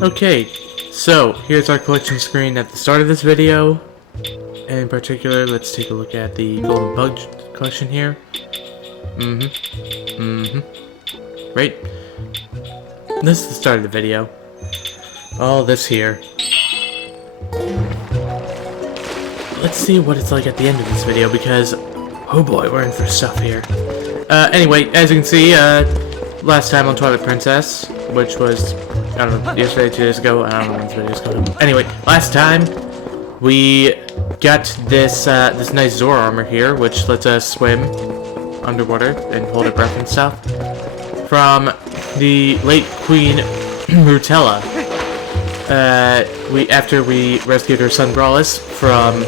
Okay, so here's our collection screen at the start of this video. And in particular, let's take a look at the Golden Bug collection here. Right? This is the start of the video. All this here. Let's see what it's like at the end of this video, because, oh boy, we're in for stuff here. Anyway, as you can see, last time on Twilight Princess, which was, I don't know, yesterday, 2 days ago, I don't know when this video's coming. Anyway, last time, we got this, this nice Zora armor here, which lets us swim underwater and hold our breath and stuff, from the late Queen Rutella. After we rescued her son Brawlus from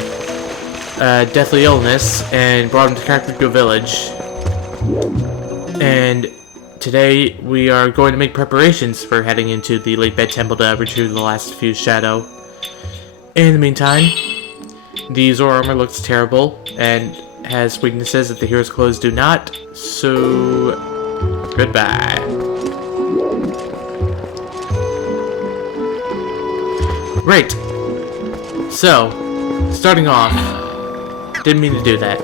deathly illness and brought him to Kakariko Village. And today we are going to make preparations for heading into the Lake Bed Temple to retrieve the last fused shadow. In the meantime, the Zora armor looks terrible and has weaknesses that the hero's clothes do not, so goodbye. Right, so, starting off, didn't mean to do that.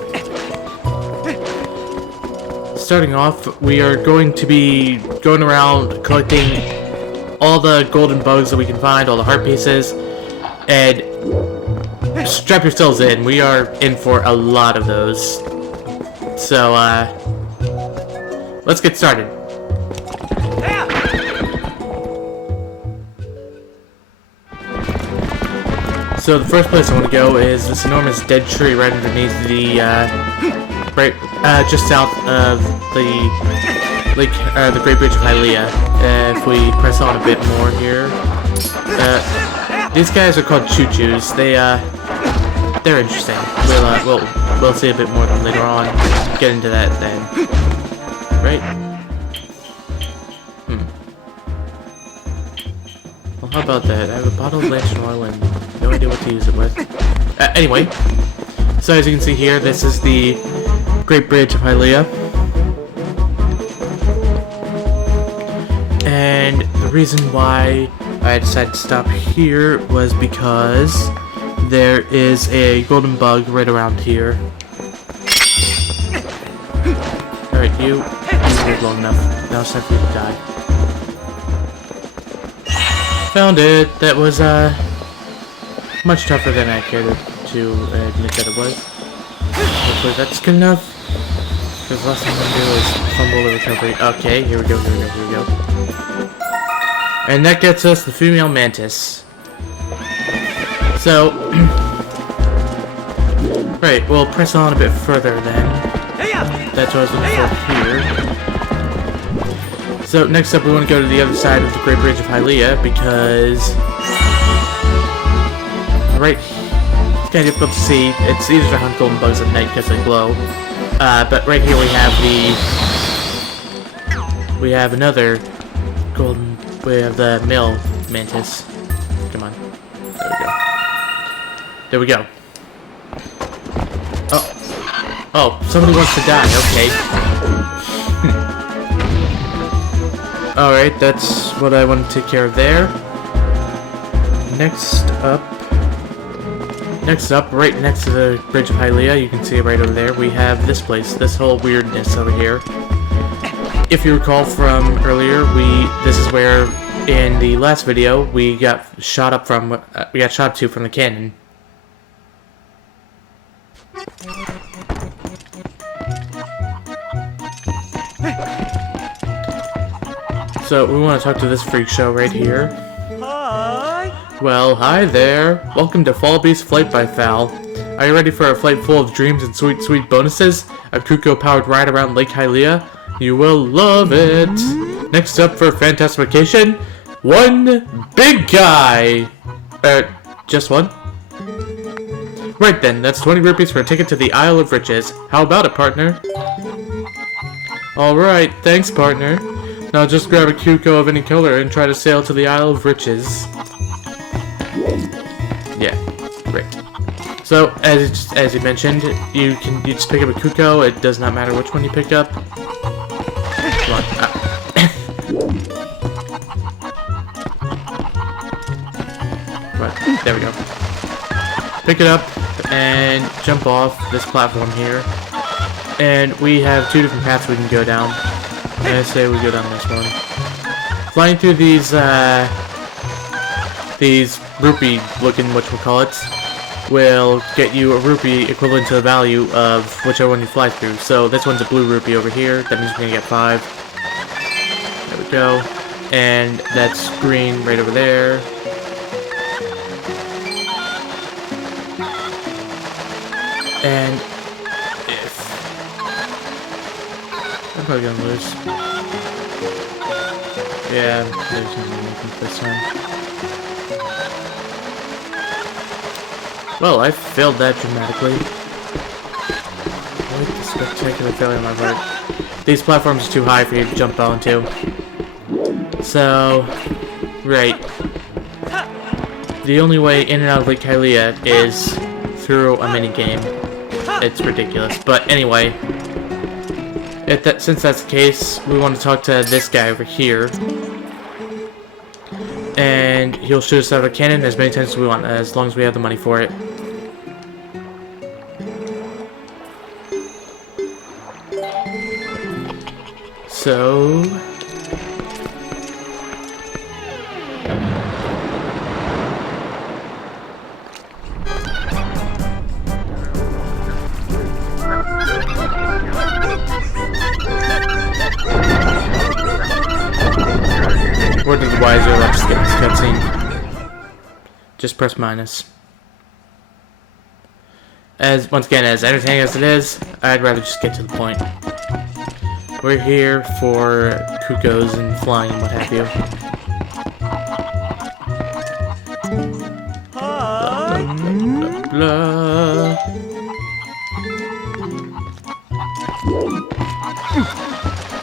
Starting off, we are going to be going around collecting all the golden bugs that we can find, all the heart pieces, and strap yourselves in, we are in for a lot of those. So, let's get started. So the first place I want to go is this enormous dead tree right underneath the, just south of the lake, the Great Bridge of Hylia. If we press on a bit more here, these guys are called choo-choos. They're interesting. We'll see a bit more of them later on. Get into that then, right? Well, how about that? I have a bottle of lantern oil and no idea what to use it with. Anyway, so as you can see here, this is the Great Bridge of Hylia. And the reason why I decided to stop here was because there is a golden bug right around here. Alright, you lived long enough. Now it's time for you to die. Found it! That was, much tougher than I cared to admit that it was. Hopefully that's good enough. Because the last thing I'm going to do is fumble the recovery. Okay, here we go. And that gets us the female mantis. So, right, we'll press on a bit further then. That's what I was looking for here. So, next up we want to go to the other side of the Great Bridge of Hylia because, right, it's kind of difficult to see. It's easier to hunt golden bugs at night because they glow. But right here we have another golden, we have the male mantis. Come on. There we go. Oh, somebody wants to die, okay. Alright, that's what I want to take care of there. Next up, right next to the Bridge of Hylia, you can see it right over there, we have this place, this whole weirdness over here. If you recall from earlier, this is where, in the last video, we got shot up to from the cannon. So, we want to talk to this freak show right here. Hi! Well, hi there. Welcome to Fall Beast Flight by Fal. Are you ready for a flight full of dreams and sweet, sweet bonuses? A Kuko-powered ride around Lake Hylia? You will love it! Next up for Phantasmication, one big guy! Just one? Right then, that's 20 rupees for a ticket to the Isle of Riches. How about it, partner? Alright, thanks, partner. Now just grab a Kuko of any color and try to sail to the Isle of Riches. Yeah, great. So, as you mentioned, you just pick up a Kuko. It does not matter which one you pick up. Come on. there we go. Pick it up and jump off this platform here. And we have 2 different paths we can go down. And I say we go down this one. Flying through these rupee looking whatchamacallits will get you a rupee equivalent to the value of whichever one you fly through. So this one's a blue rupee over here. That means we're gonna get 5. There we go. And that's green right over there. And if I'm probably gonna lose. Yeah, there's nothing this time. Well, I failed that dramatically. What a spectacular failure on my part. These platforms are too high for you to jump onto. So, right. The only way in and out of Lake Hylia is through a minigame. It's ridiculous. But anyway, since that's the case, we want to talk to this guy over here. And he'll shoot us out of a cannon as many times as we want, as long as we have the money for it. So... Where did the wiser let's skip this cutscene? Just press minus. Once again, as entertaining as it is, I'd rather just get to the point. We're here for cuckoos and flying and what have you. Blah, blah, blah, blah.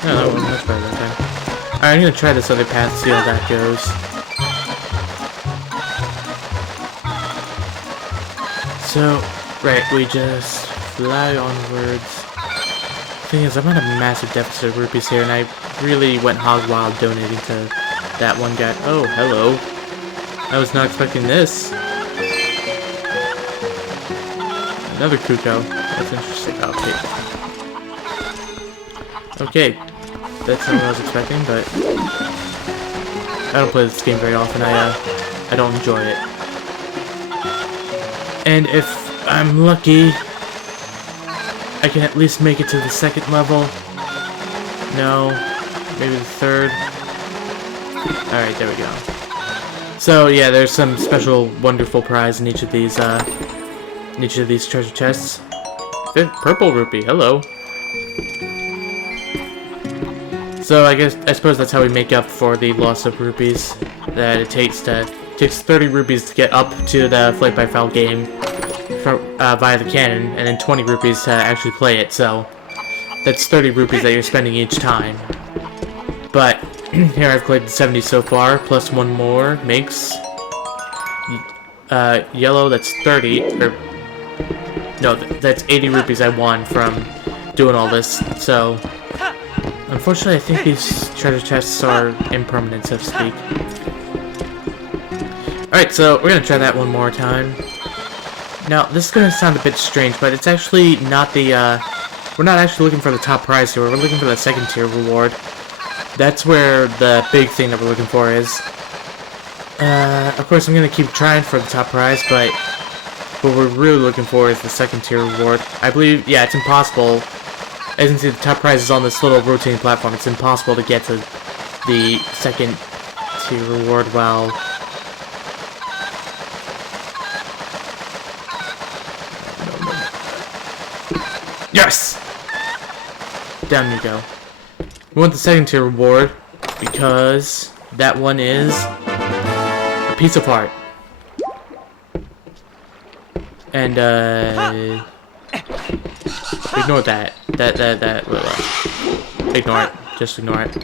Oh, that wasn't much better that time. Alright, I'm gonna try this other path, see how that goes. So, right, we just fly onwards. Thing is, I'm at a massive deficit of rupees here, and I really went hog wild donating to that one guy. Oh, hello. I was not expecting this. Another Kuko. That's interesting. Okay. That's not what I was expecting, but I don't play this game very often. I don't enjoy it. And if I'm lucky, I can at least make it to the 2nd level. No, maybe the 3rd. Alright, there we go. So yeah, there's some special wonderful prize in each of these treasure chests. Purple rupee, hello. So I suppose that's how we make up for the loss of rupees that it takes 30 rupees to get up to the Flight by Foul game via the cannon, and then 20 rupees to actually play it, so that's 30 rupees that you're spending each time. But here I've collected 70 so far, plus 1 more makes yellow, that's 30, or no, that's 80 rupees I won from doing all this, so unfortunately I think these treasure chests are impermanent, so to speak. Alright, so we're gonna try that one more time. Now, this is gonna sound a bit strange, but it's actually not the, we're not actually looking for the top prize here, we're looking for the 2nd tier reward. That's where the big thing that we're looking for is. Of course, I'm gonna keep trying for the top prize, but what we're really looking for is the 2nd tier reward. I believe, yeah, it's impossible. As you can see, the top prize is on this little rotating platform. It's impossible to get to the 2nd tier reward while... Yes! Down you go. We want the 2nd tier reward because that one is a piece of art. And ignore that. Ignore it. Just ignore it.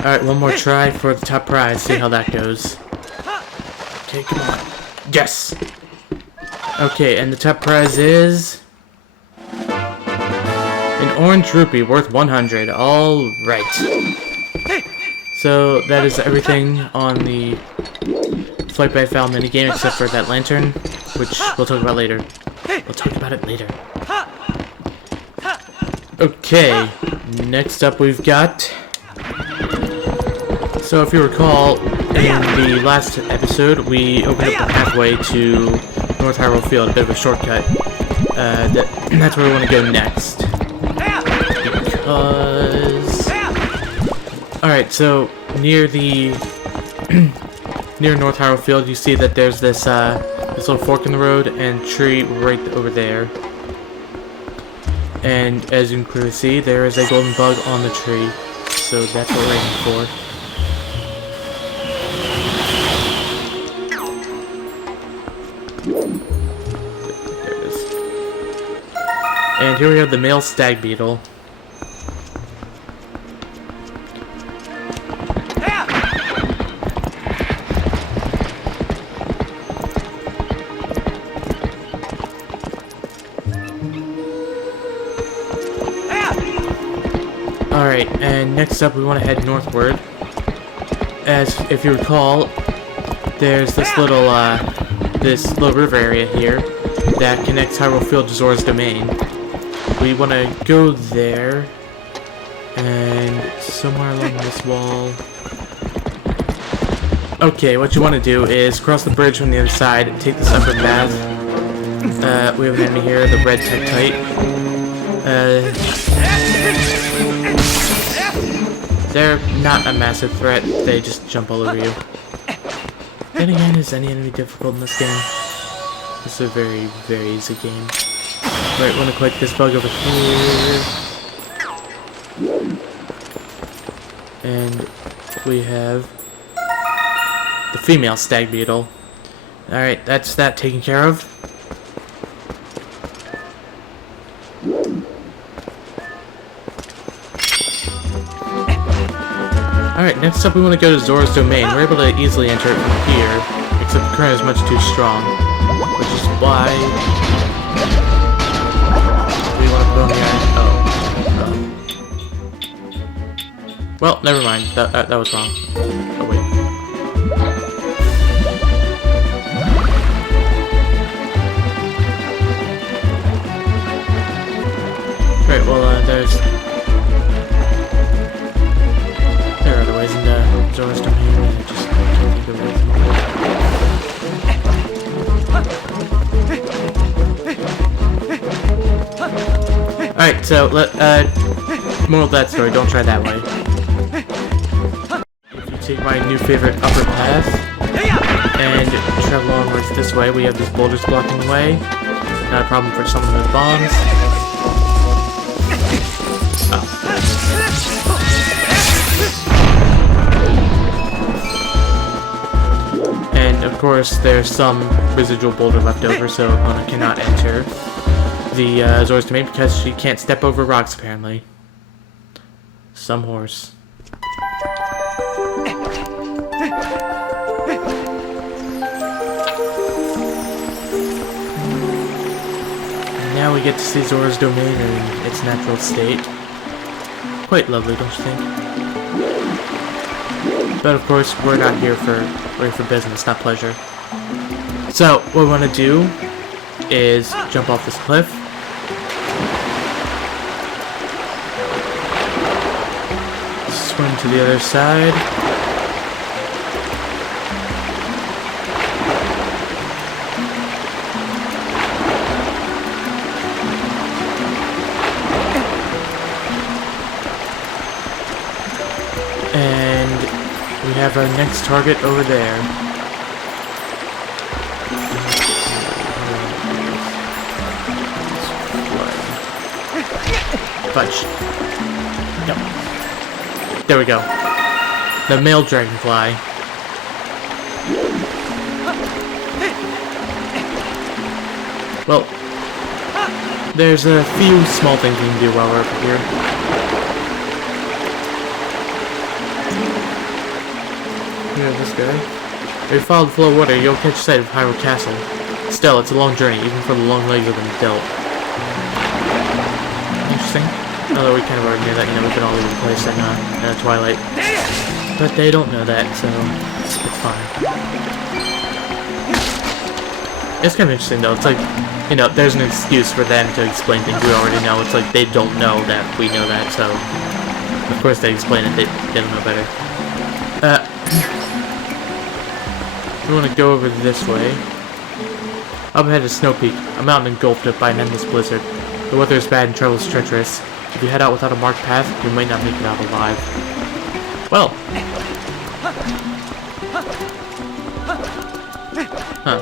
Alright, one more try for the top prize. See how that goes. Okay, come on. Yes! Okay, and the top prize is... an orange rupee worth 100. Alright. So that is everything on the Flight by Foul minigame except for that lantern, which we'll talk about later. We'll talk about it later. Okay, next up we've got... So if you recall, in the last episode, we opened up the pathway to North Hyrule Field, a bit of a shortcut. That's where we want to go next. Because... Alright, so near the... near North Hyrule Field, you see that there's this, this little fork in the road and tree right over there. And as you can clearly see, there is a golden bug on the tree. So that's what we're aiming for. There it is. And here we have the male stag beetle. Alright, and next up we want to head northward. As if you recall, there's this little river area here that connects Hyrule Field to Zora's Domain. We want to go there, and somewhere along this wall. Okay, what you want to do is cross the bridge from the other side and take this upper path. We have an enemy here, the red Tektite. They're not a massive threat, they just jump all over you. Then again, is any enemy difficult in this game? This is a very, very easy game. Right, want to collect this bug over here. And we have the female stag beetle. Alright, that's that taken care of. Alright, next up we want to go to Zora's Domain. We're able to easily enter it from here, except the current is much too strong, which is why we want to put on the iron. Oh. Well, never mind. That was wrong. Oh, wait. Great, well, there's... There are other ways into Zora's Domain, and I just can't think of it at the moment. Alright, so, moral of that story, don't try that way. If you take my new favorite upper path, and travel onwards this way, we have these boulders blocking the way. Not a problem for someone with bombs. And of course, there's some residual boulder left over, so Ona cannot enter the Zora's Domain because she can't step over rocks, apparently. Some horse. And now we get to see Zora's Domain in its natural state. Quite lovely, don't you think? But of course, we're not here for business, not pleasure. So, what we want to do is jump off this cliff. Swim to the other side. And we have our next target over there. Fudge. Yep. There we go. The male dragonfly. Well, there's a few small things we can do while we're up here. This guy. If you follow the flow of water, you'll catch sight of Hyrule Castle. Still, it's a long journey, even for the long legs of an adult. Interesting. Although we kind of already knew that, you know, we've been all over the place in Twilight. But they don't know that, so it's fine. It's kind of interesting though. It's like, you know, there's an excuse for them to explain things we already know. It's like they don't know that we know that, so of course they explain it. They don't know better. We want to go over this way. Up ahead is Snow Peak, a mountain engulfed by an endless blizzard. The weather is bad and travel is treacherous. If you head out without a marked path, you might not make it out alive. Well. Huh.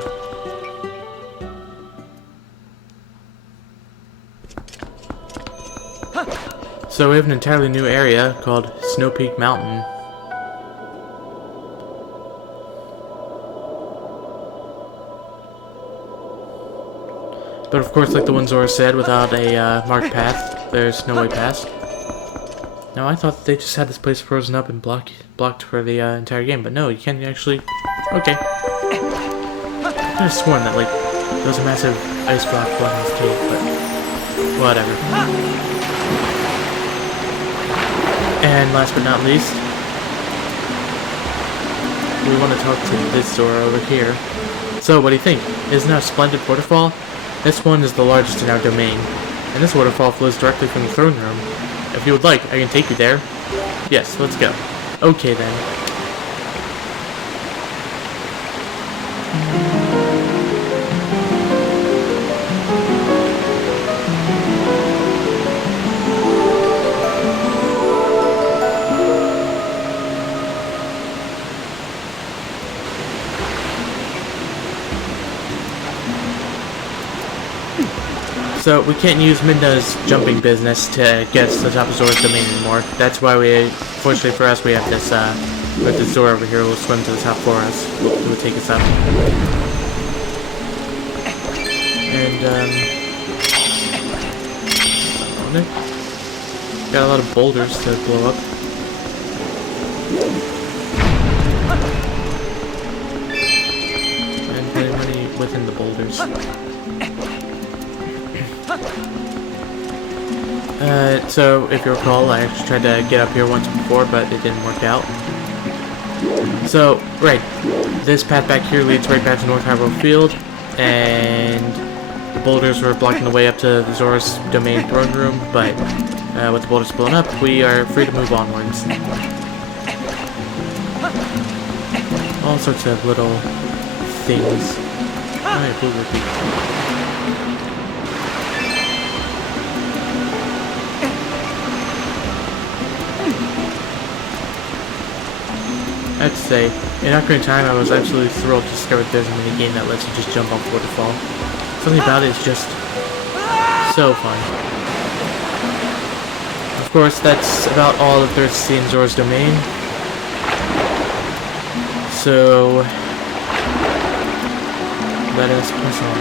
So we have an entirely new area called Snow Peak Mountain. But of course, like the one Zora said, without a marked path, there's no way past. Now I thought they just had this place frozen up and blocked for the entire game, but no, you can't actually... Okay. I could have sworn that, like, there was a massive ice block blocking this cave, but... whatever. And last but not least, we want to talk to this Zora over here. So, what do you think? Isn't that a splendid waterfall? This one is the largest in our domain, and this waterfall flows directly from the throne room. If you would like, I can take you there. Yes, let's go. Okay then. So we can't use Midna's jumping business to get to the top of Zora's domain anymore. That's why we, fortunately for us, we have this Zora over here who will swim to the top for us. Who will take us up. And got a lot of boulders to blow up. And plenty of money within the boulders. So, if you recall, I actually tried to get up here once before, but it didn't work out. So, right, this path back here leads right back to North Hyrule Field, and the boulders were blocking the way up to Zora's domain throne room, but with the boulders blown up, we are free to move onwards. All sorts of little things. Alright, blue rupee. I have to say, in Ocarina of Time, I was absolutely thrilled to discover that there's a mini-game that lets you just jump off the waterfall. Something about it is just so fun. Of course, that's about all that there's to see in Zora's domain. So, let us press on.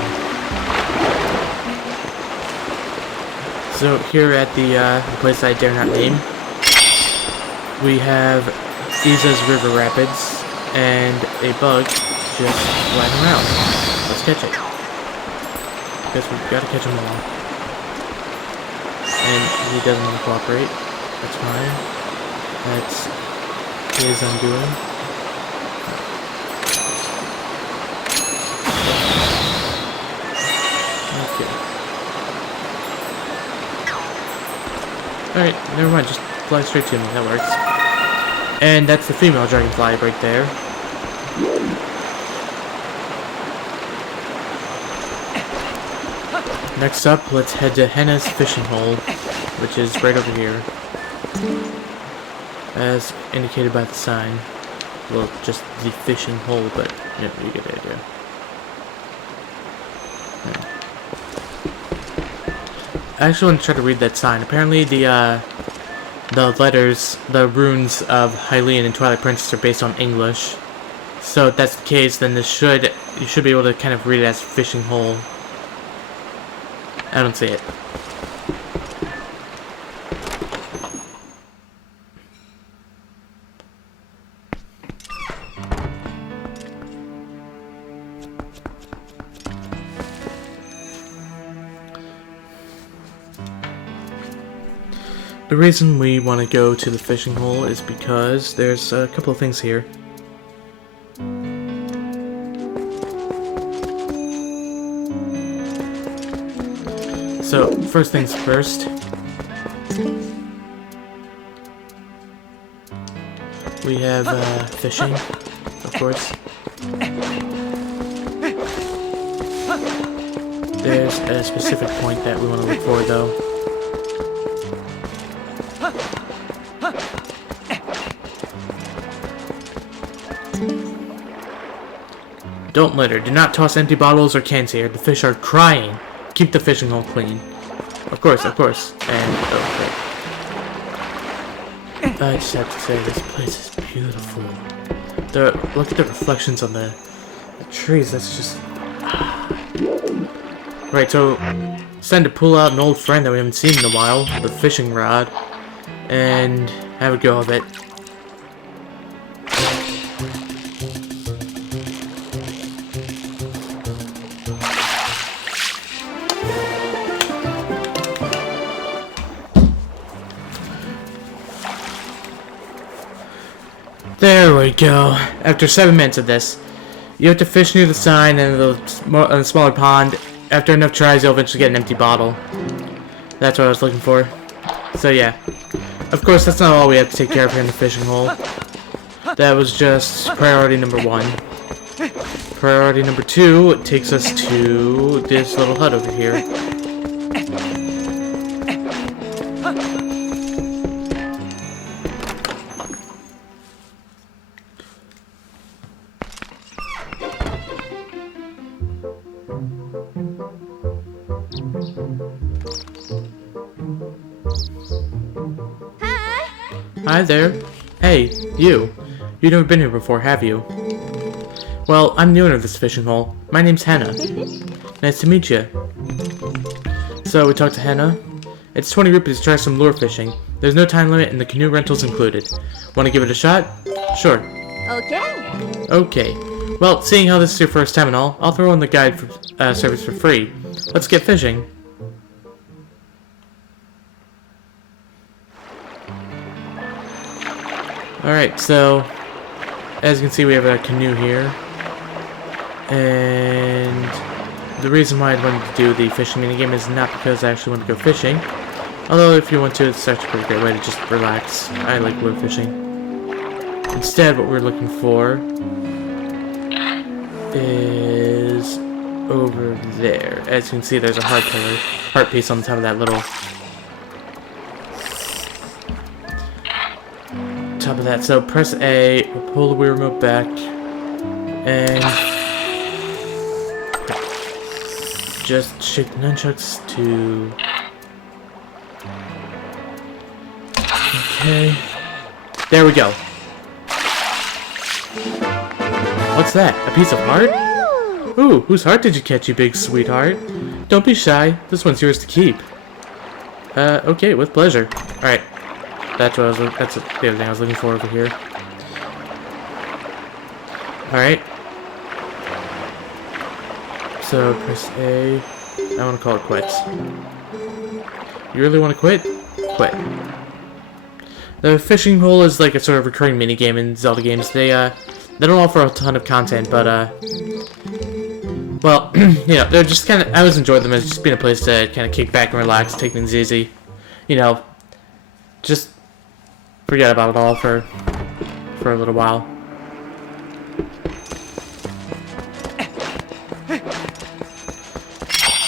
So, here at the place I dare not name, we have Isa's River Rapids, and a bug just flying around. Let's catch it. Guess we've got to catch him all. And he doesn't want to cooperate. That's fine. That's his undoing. Okay. Alright, never mind. Just fly straight to me. That works. And that's the female dragonfly right there. Next up, let's head to Henna's fishing hole, which is right over here. As indicated by the sign. Well, just the fishing hole, but yeah, you get the idea. I actually want to try to read that sign. Apparently the letters, the runes of Hylian and Twilight Princess are based on English. So if that's the case, then you should be able to kind of read it as fishing hole. I don't see it. The reason we want to go to the fishing hole is because there's a couple of things here. So, first things first. We have fishing, of course. There's a specific point that we want to look for, though. Don't litter. Do not toss empty bottles or cans here. The fish are crying. Keep the fishing hole clean. Of course, of course. And, okay. I just have to say, this place is beautiful. Look at the reflections on the trees. That's just... Right, so it's time to pull out an old friend that we haven't seen in a while, the fishing rod, and have a go of it. There we go. After 7 minutes of this, you have to fish near the sign and the smaller pond. After enough tries, you'll eventually get an empty bottle. That's what I was looking for. So yeah. Of course, that's not all we have to take care of here in the fishing hole. That was just priority number 1. Priority number 2 takes us to this little hut over here. Hi there. Hey, you. You've never been here before, have you? Well, I'm the owner of this fishing hole. My name's Hannah. Nice to meet you. So, we talked to Hannah. It's 20 rupees to try some lure fishing. There's no time limit and the canoe rental's included. Want to give it a shot? Sure. Okay. Okay. Well, seeing how this is your first time and all, I'll throw in the guide service for free. Let's get fishing. Alright, so as you can see, we have a canoe here, and the reason why I wanted to do the fishing minigame is not because I actually want to go fishing, although if you want to, it's actually a pretty great way to just relax. I like lure fishing. Instead, what we're looking for is over there. As you can see, there's a heart piece on the top of that little top of that. So press A, we'll pull the Wii remote back, and just shake the nunchucks to... Okay. There we go. What's that? A piece of heart? Ooh, whose heart did you catch, you big sweetheart? Don't be shy. This one's yours to keep. Okay, with pleasure. Alright. That's the other thing I was looking for over here. Alright. So, press A. I want to call it quits. You really want to quit? Quit. The fishing hole is like a sort of recurring minigame in Zelda games. They don't offer a ton of content, but, well, you know, they're just kind of, I always enjoy them as just being a place to kind of kick back and relax, take things easy. You know, just forget about it all for a little while.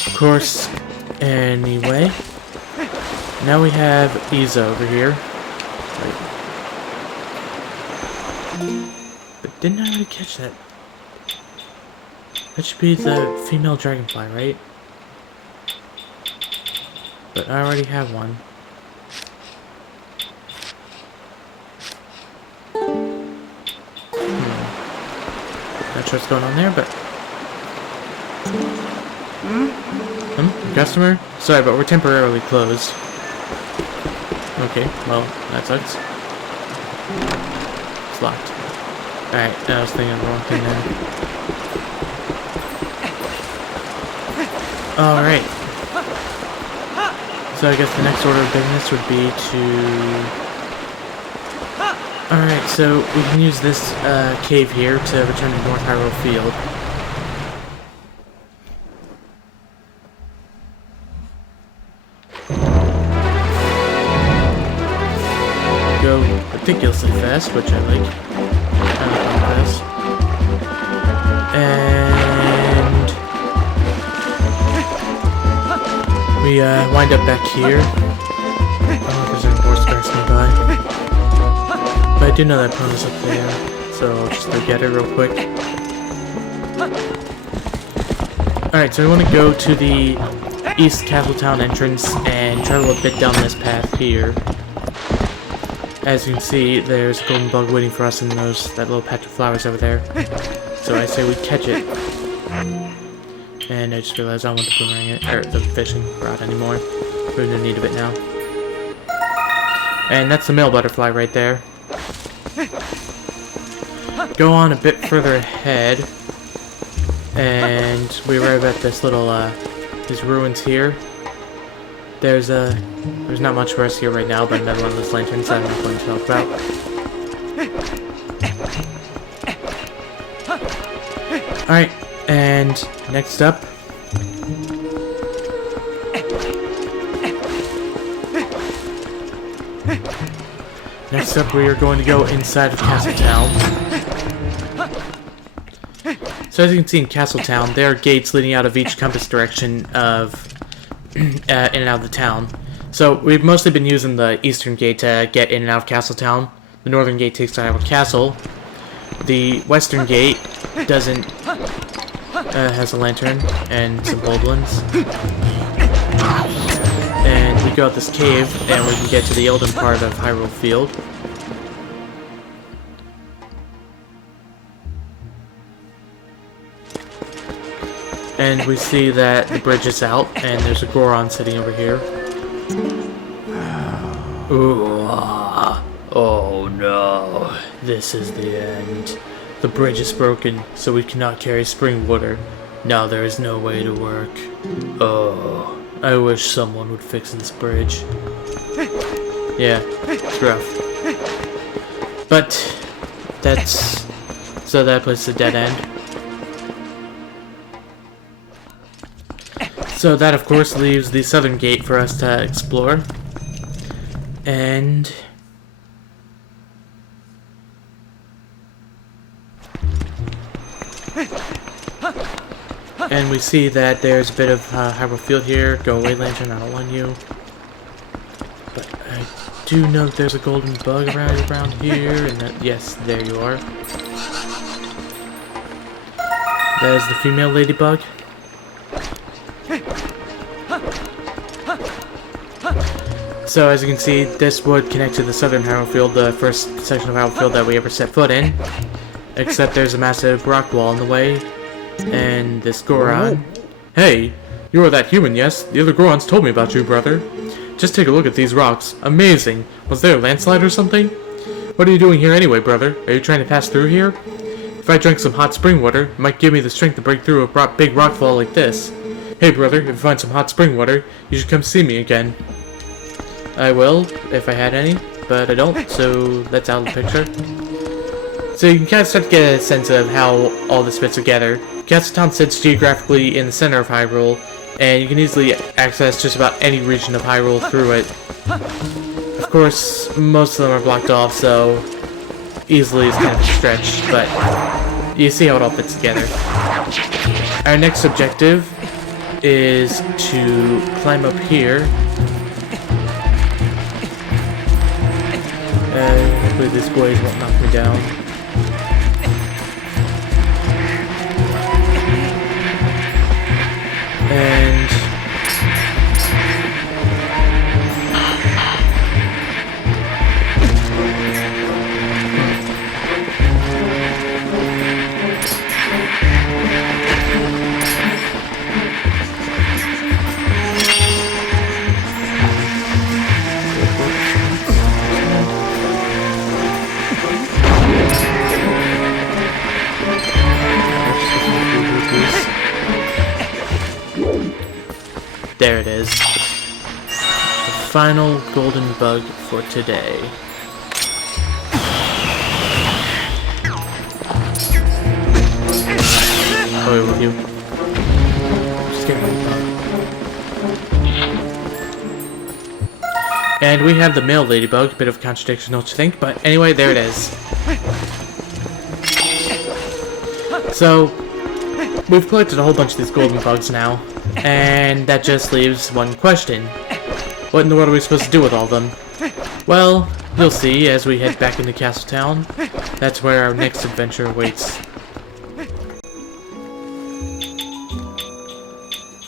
Of course, anyway, now we have Isa over here. But didn't I already catch that? That should be the female dragonfly, right? But I already have one. Not sure what's going on there, but... Customer? Sorry, but we're temporarily closed. Okay, well, that sucks. It's locked. Alright, I was thinking of the wrong thing then. Alright. So I guess the next order of business would be to... Alright, so we can use this cave here to return to North Hyrule Field. Go ridiculously fast, which I like. Fast. And we wind up back here. I don't know if there's any more stars nearby. But I do know that pond is up there, so I'll just go get it real quick. Alright, so we want to go to the East Castletown entrance and travel a bit down this path here. As you can see, there's a golden bug waiting for us in that little patch of flowers over there. So I say we catch it. And I just realized I don't want the boomerang, or the fishing rod anymore. We have no need of it now. And that's the male butterfly right there. Go on a bit further ahead, and we arrive at this little, these ruins here. There's not much for us here right now, but another one of those lanterns that I'm going to talk about. Alright, and next up... Next up, we are going to go inside of Castletown. So as you can see in Castletown, there are gates leading out of each compass direction of in and out of the town. So we've mostly been using the eastern gate to get in and out of Castletown. The northern gate takes to Hyrule Castle. The western gate doesn't has a lantern and some bold ones. And we go out this cave, and we can get to the Elden part of Hyrule Field. And we see that the bridge is out, and there's a Goron sitting over here. Ooh, oh no, this is the end. The bridge is broken, so we cannot carry spring water. Now there is no way to work. Oh, I wish someone would fix this bridge. Yeah, it's rough. But so that place is a dead end. So that, of course, leaves the southern gate for us to explore. And... we see that there's a bit of Hyrule Field here. Go away, Lantern, I don't want you. But I do know that there's a golden bug around here, and that, yes, there you are. That is the female ladybug. So as you can see, this would connect to the southern Hyrule Field, the first section of Hyrule Field that we ever set foot in. Except there's a massive rock wall in the way, and this Goron. Hey, you are that human, yes? The other Gorons told me about you, brother. Just take a look at these rocks. Amazing! Was there a landslide or something? What are you doing here anyway, brother? Are you trying to pass through here? If I drank some hot spring water, it might give me the strength to break through a big rock wall like this. Hey, brother, if you find some hot spring water, you should come see me again. I will, if I had any, but I don't, so that's out of the picture. So you can kind of start to get a sense of how all this fits together. Castletown sits geographically in the center of Hyrule, and you can easily access just about any region of Hyrule through it. Of course, most of them are blocked off, so easily is kind of a stretch, but you see how it all fits together. Our next objective is to climb up here. Hopefully this blaze won't knock me down. And there it is. final golden bug for today. Away with you. Just get rid of that. And we have the male ladybug. Bit of a contradiction, don't you think? But anyway, there it is. So, we've collected a whole bunch of these golden bugs now, and that just leaves one question. What in the world are we supposed to do with all of them? Well, you'll see as we head back into Castle Town. That's where our next adventure awaits.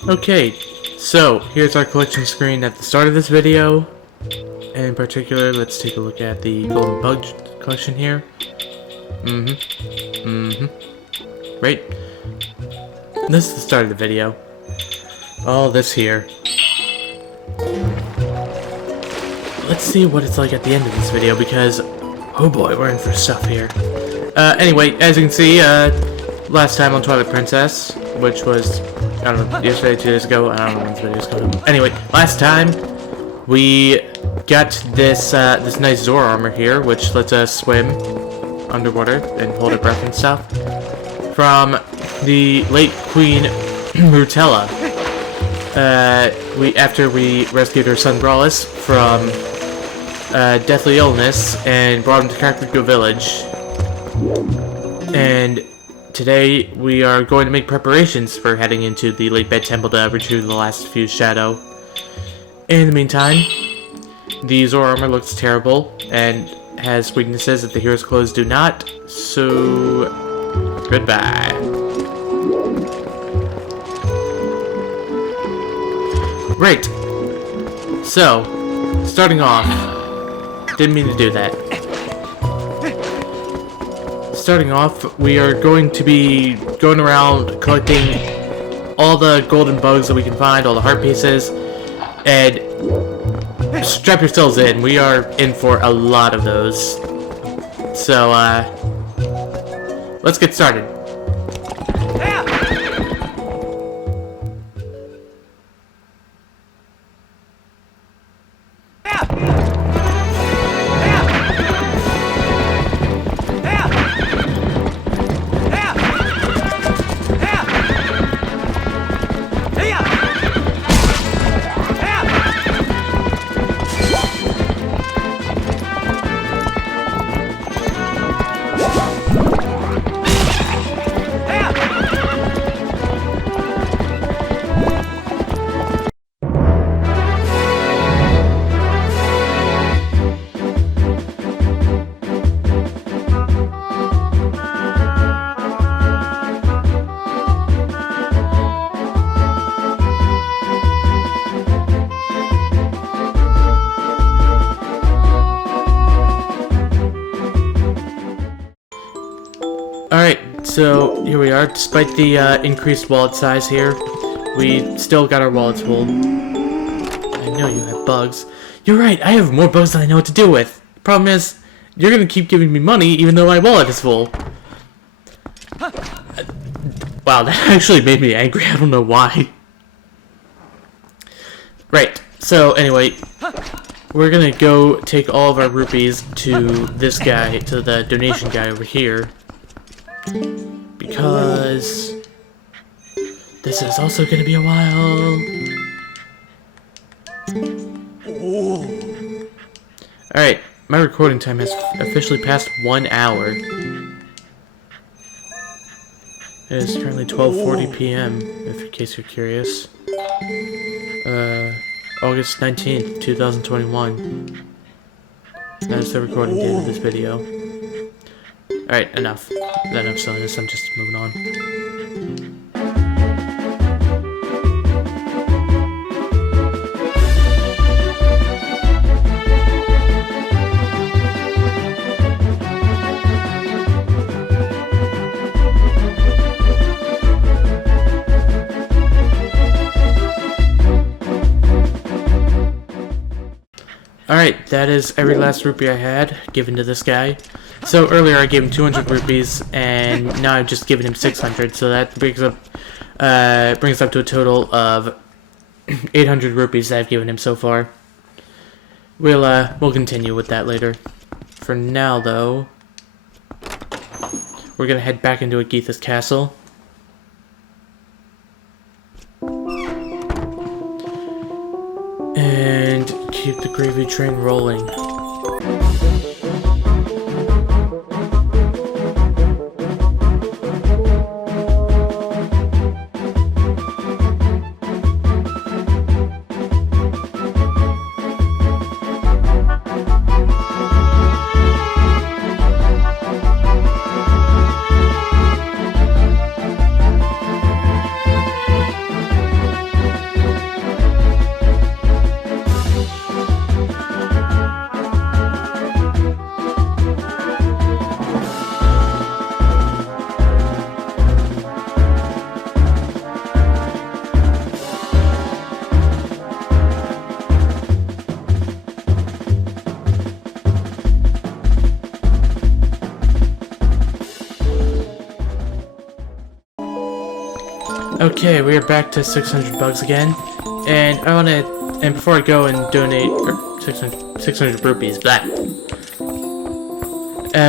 Okay, so here's our collection screen at the start of this video. And in particular, let's take a look at the golden bug collection here. Right? This is the start of the video. All this here. Let's see what it's like at the end of this video, because, oh boy, we're in for stuff here. Anyway, as you can see, last time on Twilight Princess, which was, I don't know, yesterday, 2 days ago, I don't know when this video's coming. Anyway, last time, we got this, this nice Zora armor here, which lets us swim underwater and hold our breath and stuff, from the late Queen Rutella. After we rescued her son Brawlus from deathly illness and brought him to Kakariko Village. And today we are going to make preparations for heading into the Lake Bed Temple to retrieve the last fused shadow. In the meantime, the Zora armor looks terrible and has weaknesses that the hero's clothes do not, so goodbye. Right, so, starting off, didn't mean to do that. Starting off, we are going to be going around collecting all the golden bugs that we can find, all the heart pieces, and strap yourselves in. We are in for a lot of those. So, let's get started. Alright, so here we are. Despite the increased wallet size here, we still got our wallets full. I know you have bugs. You're right, I have more bugs than I know what to do with. Problem is, you're gonna keep giving me money even though my wallet is full. Wow, that actually made me angry. I don't know why. Right, so anyway, we're gonna go take all of our rupees to this guy, to the donation guy over here. Because this is also gonna be a while. Alright, my recording time has officially passed 1 hour. It is currently 12:40 p.m. in case you're curious. August 19th, 2021. That is the recording date of this video. Alright, enough. Enough silliness, I'm just moving on. Alright, that is every last rupee I had given to this guy. So earlier I gave him 200 rupees, and now I've just given him 600, so that brings up to a total of 800 rupees that I've given him so far. We'll continue with that later. For now, though, we're gonna head back into Agetha's castle. And keep the gravy train rolling. Okay, we are back to 600 bugs again, and before I go and donate, or 600 rupees, blah.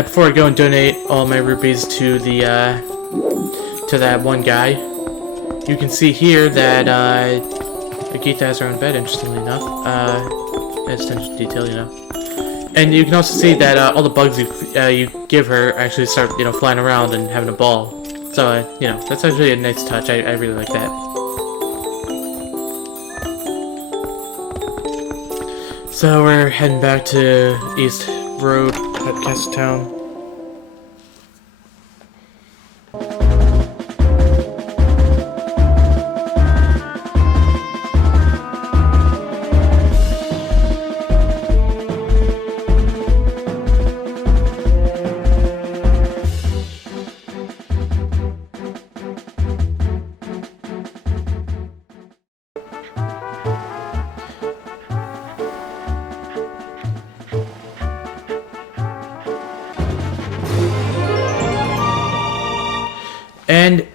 Before I go and donate all my rupees to that one guy, you can see here that, Agetha has her own bed, interestingly enough, adds attention to detail, you know. And you can also see that, all the bugs you give her actually start, flying around and having a ball. So, that's actually a nice touch. I really like that. So, we're heading back to East Road at Castle Town. And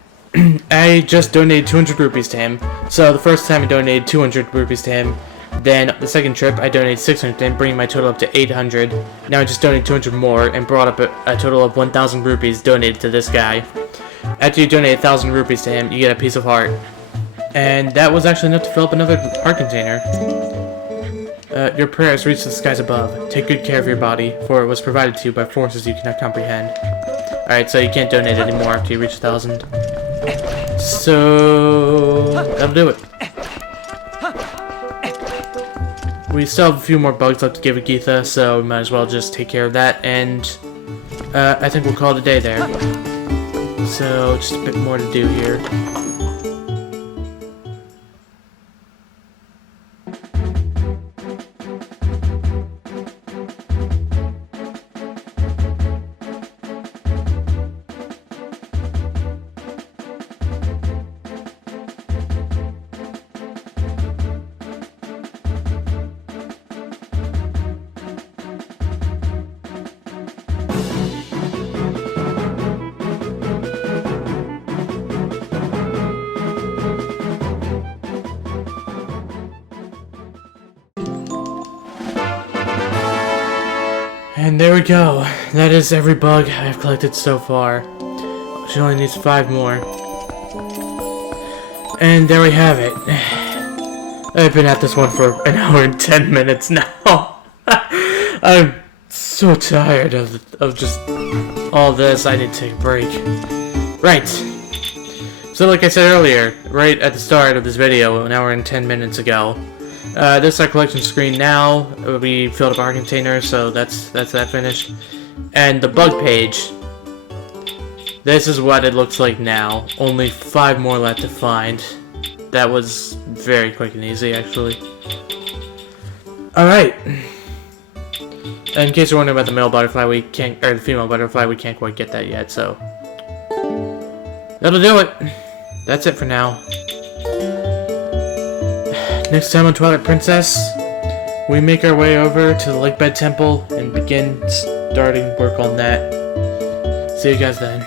I just donated 200 rupees to him. So the first time I donated 200 rupees to him. Then the second trip I donated 600 to him, bringing my total up to 800. Now I just donated 200 more and brought up a total of 1,000 rupees donated to this guy. After you donate 1,000 rupees to him, you get a piece of heart. And that was actually enough to fill up another heart container. Your prayers reach the skies above. Take good care of your body, for it was provided to you by forces you cannot comprehend. Alright, so you can't donate anymore after you reach 1,000. So that'll do it. We still have a few more bugs left to give Agetha, so we might as well just take care of that, and I think we'll call it a day there. So just a bit more to do here. And there we go. That is every bug I've collected so far. She only needs 5 more. And there we have it. I've been at this one for an hour and 10 minutes now. I'm so tired of just all this. I need to take a break. Right. So like I said earlier, right at the start of this video, an hour and 10 minutes ago, this is our collection screen now. We filled up our container, so that's that finished. And the bug page, this is what it looks like now. Only 5 more left to find. That was very quick and easy, actually. Alright. In case you're wondering about the male butterfly, we can't, or the female butterfly, we can't quite get that yet, so that'll do it. That's it for now. Next time on Twilight Princess, we make our way over to the Lakebed Temple and begin starting work on that. See you guys then.